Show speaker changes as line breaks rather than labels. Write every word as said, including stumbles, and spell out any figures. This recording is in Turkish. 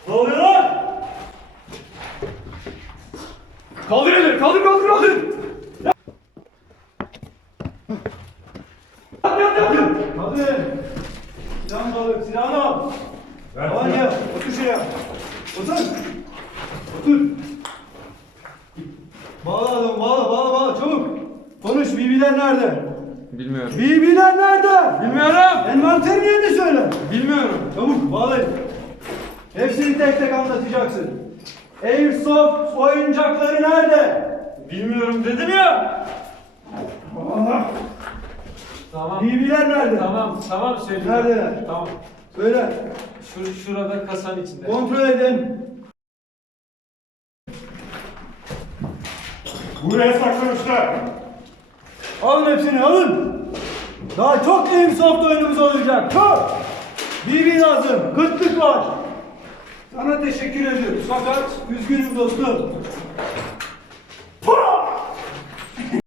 Ne oluyor lan? Kaldır elleri, kaldır kaldır kaldır. Hadi hadi hadi. Kaldır. Sinan balık, Sinan al. Aman ya, otur şuraya. Otur. Otur. Bağla adamı, bağla, bağla, bağla, çabuk. Konuş, B B'ler nerede?
Bilmiyorum.
B B'ler nerede?
Bilmiyorum.
Envanterini yerine söyle.
Bilmiyorum.
Çabuk, bağlayın. Hepsini tek tek anlatacaksın. Airsoft oyuncakları nerede?
Bilmiyorum dedim ya.
Allah.
Tamam.
B B'ler nerede?
Tamam, tamam söyleyeceğim.
Neredeler?
Tamam.
Söyle.
Şur şurada kasanın içinde.
Kontrol edin.
Buraya saklamışlar.
Alın hepsini, alın. Daha çok Airsoft oyunumuz olacak. Çok. B B lazım. Kıtlık var. Sana teşekkür ediyoruz. Fakat üzgünüm dostum.